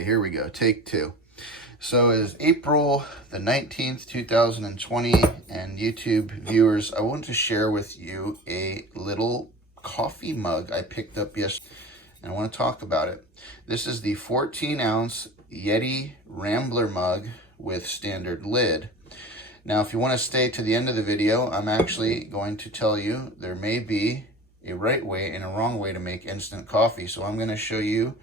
Okay, here we go. Take two. So it is April the 19th, 2020, and YouTube viewers, I want to share with you a little coffee mug I picked up yesterday, and I want to talk about it. This is the 14-ounce Yeti Rambler mug with standard lid. Now, if you want to stay to the end of the video, I'm actually going to tell you there may be a right way and a wrong way to make instant coffee. So I'm going to show you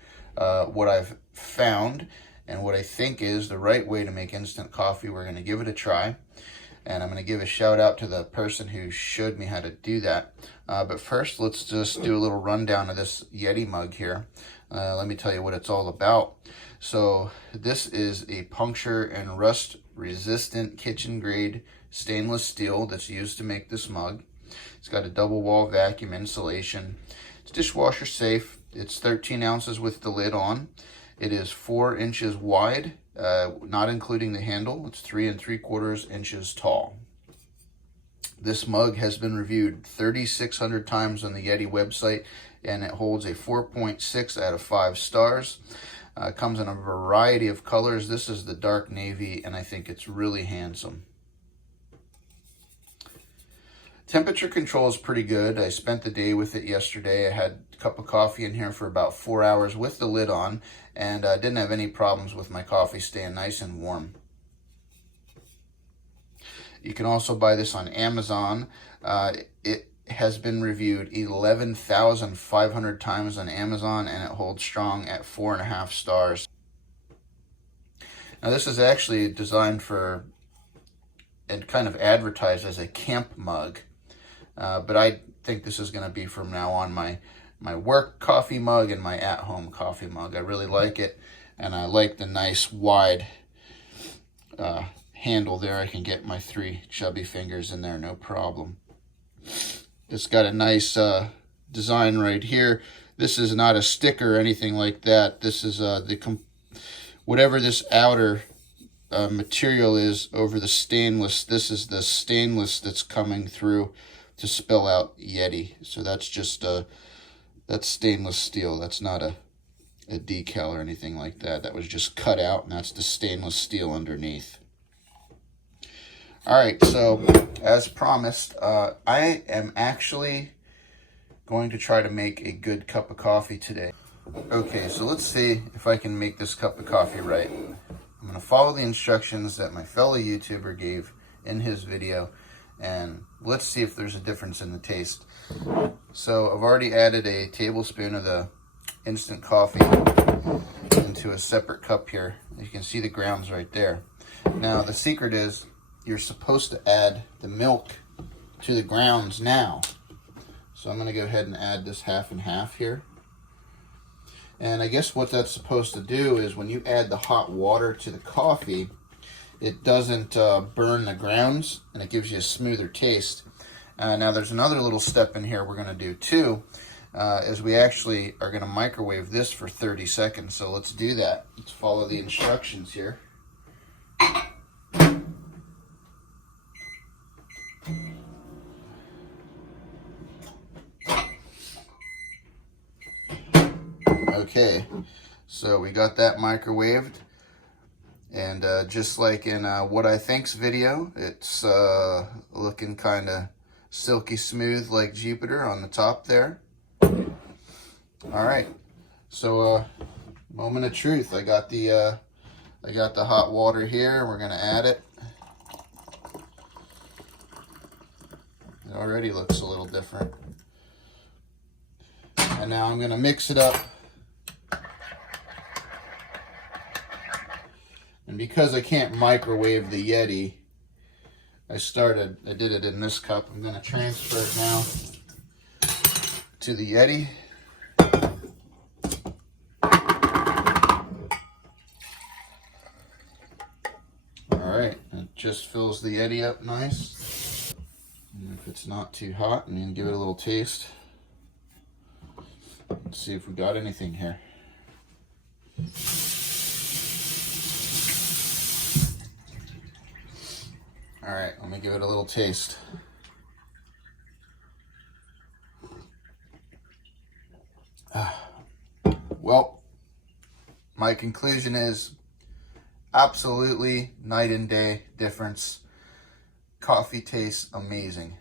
what I've found and what I think is the right way to make instant coffee. We're going to give it a try, and I'm going to give a shout out to the person who showed me how to do that. But first, let's just do a little rundown of this Yeti mug here. Let me tell you what it's all about. So this is a puncture and rust resistant kitchen grade stainless steel that's used to make this mug. It's got a double wall vacuum insulation. It's dishwasher safe. It's 13 ounces with the lid on. It is 4 inches wide, not including the handle. It's 3 3/4 inches tall. This mug has been reviewed 3,600 times on the Yeti website, and it holds a 4.6 out of 5 stars. Comes in a variety of colors. This is the dark navy, and I think it's really handsome. Temperature control is pretty good. I spent the day with it yesterday. I had a cup of coffee in here for about 4 hours with the lid on, and I didn't have any problems with my coffee staying nice and warm. You can also buy this on Amazon. It has been reviewed 11,500 times on Amazon, and it holds strong at 4.5 stars. Now, this is actually designed for and kind of advertised as a camp mug. But I think this is going to be from now on my work coffee mug and my at-home coffee mug. I really like it, and I like the nice wide handle there. I can get my 3 chubby fingers in there, no problem. It's got a nice design right here. This is not a sticker or anything like that. This is whatever this outer material is over the stainless. This is the stainless that's coming through to spell out Yeti. So that's just that's stainless steel. That's not a decal or anything like that. That was just cut out, and that's the stainless steel underneath. All right, so as promised, I am actually going to try to make a good cup of coffee today. Okay, so let's see if I can make this cup of coffee right. I'm going to follow the instructions that my fellow YouTuber gave in his video, and let's see if there's a difference in the taste. So I've already added a tablespoon of the instant coffee into a separate cup here. You can see the grounds right there. Now, the secret is you're supposed to add the milk to the grounds now. So I'm going to go ahead and add this half and half here. And I guess what that's supposed to do is when you add the hot water to the coffee, it doesn't burn the grounds, and it gives you a smoother taste. Now there's another little step in here we're going to do too, is we actually are going to microwave this for 30 seconds. So let's do that. Let's follow the instructions here. Okay, so we got that microwaved, and just like in What I Think's video, it's looking kind of silky smooth like Jupiter on the top there. All right, so moment of truth. I got the hot water here. We're gonna add it. It already looks a little different, and now I'm gonna mix it up. And because I can't microwave the Yeti, I did it in this cup. I'm going to transfer it now to the Yeti. All right, it just fills the Yeti up nice. And if it's not too hot, I'm going to give it a little taste. Let's see if we got anything here. All right, let me give it a little taste. Well, my my conclusion is absolutely night and day difference. Coffee tastes amazing.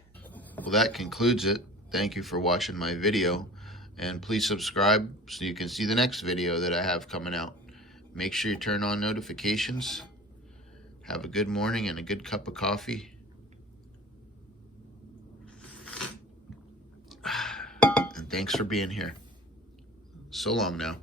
Well, that concludes it. Thank you for watching my video, and please subscribe so you can see the next video that I have coming out. Make sure you turn on notifications. Have a good morning and a good cup of coffee. And thanks for being here. So long now.